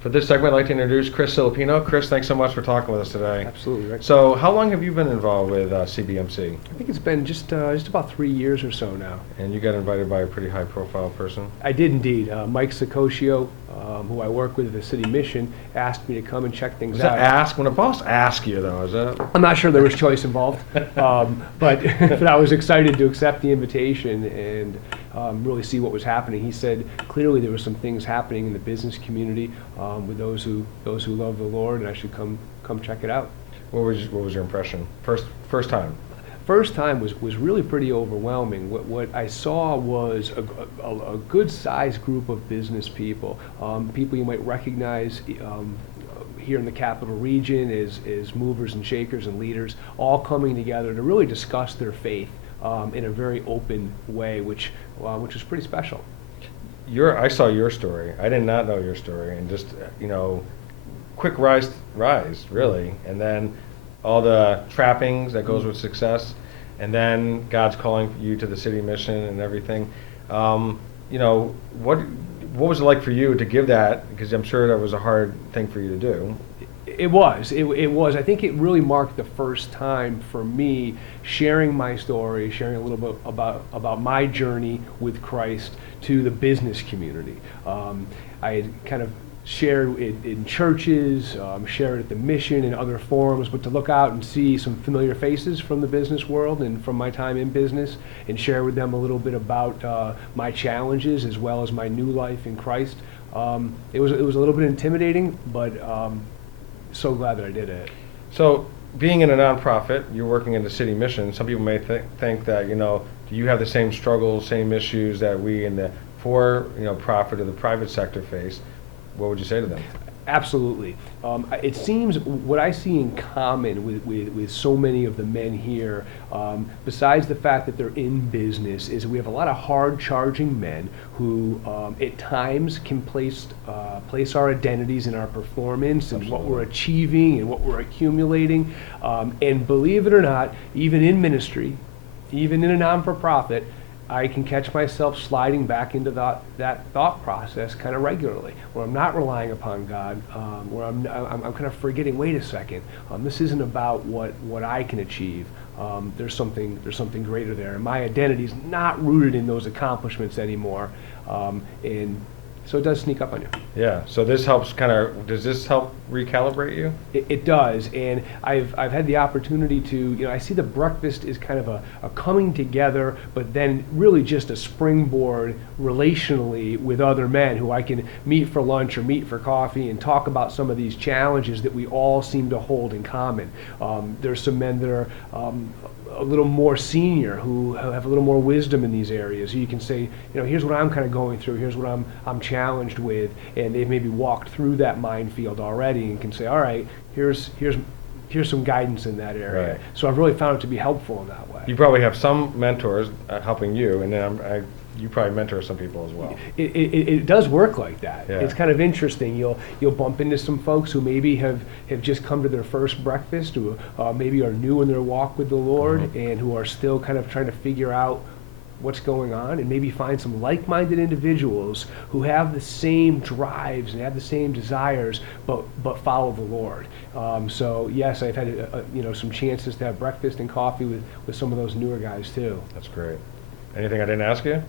For this segment, I'd like to introduce Chris Filipino. Chris, thanks so much for talking with us today. Absolutely, right. So, how long have you been involved with CBMC? I think it's been just about 3 years or so now. And you got invited by a pretty high-profile person? I did indeed. Mike Sicoscio, who I work with at the City Mission, asked me to come and check things Was out. that ask? When a boss asks you, though, is that? I'm not sure there was choice involved, but I was excited to accept the invitation and really see what was happening. He said clearly there were some things happening in the business community with those who love the Lord, and I should come check it out. What was your impression? First time? First time was really pretty overwhelming. What I saw was a good-sized group of business people, people you might recognize here in the capital region as movers and shakers and leaders, all coming together to really discuss their faith in a very open way, which was pretty special. I saw your story. I did not know your story, and just quick rise really, and then all the trappings that goes with success, and then God's calling you to the city mission and everything. What was it like for you to give that? Because I'm sure that was a hard thing for you to do. It was. I think it really marked the first time for me sharing my story, sharing a little bit about my journey with Christ to the business community. I had kind of shared it in churches, shared at the mission and other forums, but to look out and see some familiar faces from the business world and from my time in business and share with them a little bit about my challenges as well as my new life in Christ. It was a little bit intimidating, but so glad that I did it. So, being in a nonprofit, you're working in the city mission. Some people may think that do you have the same struggles, same issues that we in the profit or the private sector face? What would you say to them? Absolutely. It seems what I see in common with so many of the men here, besides the fact that they're in business, is we have a lot of hard-charging men who at times can place our identities in our performance and what we're achieving and what we're accumulating. And believe it or not, even in ministry, even in a non-for-profit, I can catch myself sliding back into that thought process kind of regularly, where I'm not relying upon God, where I'm kind of forgetting. Wait a second, this isn't about what I can achieve. There's something greater there, and my identity is not rooted in those accomplishments anymore. And so it does sneak up on you. Yeah. So this helps does this help recalibrate you? It does, and I've had the opportunity to, I see the breakfast is kind of a coming together, but then really just a springboard relationally with other men who I can meet for lunch or meet for coffee and talk about some of these challenges that we all seem to hold in common. There's some men that are a little more senior who have a little more wisdom in these areas. You can say, here's what I'm kind of going through, here's what I'm challenged with, and they've maybe walked through that minefield already and can say, all right, here's some guidance in that area. Right. So I've really found it to be helpful in that way. You probably have some mentors helping you, and then you probably mentor some people as well. It does work like that. Yeah. It's kind of interesting. You'll bump into some folks who maybe have just come to their first breakfast, who maybe are new in their walk with the Lord, and who are still kind of trying to figure out what's going on, and maybe find some like-minded individuals who have the same drives and have the same desires, but follow the Lord. So yes, I've had some chances to have breakfast and coffee with some of those newer guys too. That's great. Anything I didn't ask you?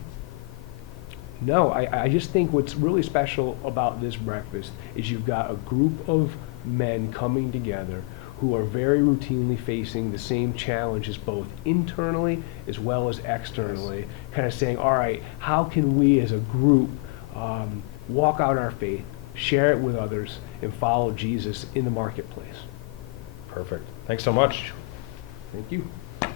No, I just think what's really special about this breakfast is you've got a group of men coming together who are very routinely facing the same challenges, both internally as well as externally, kind of saying, all right, how can we as a group walk out our faith, share it with others, and follow Jesus in the marketplace? Perfect. Thanks so much. Thank you.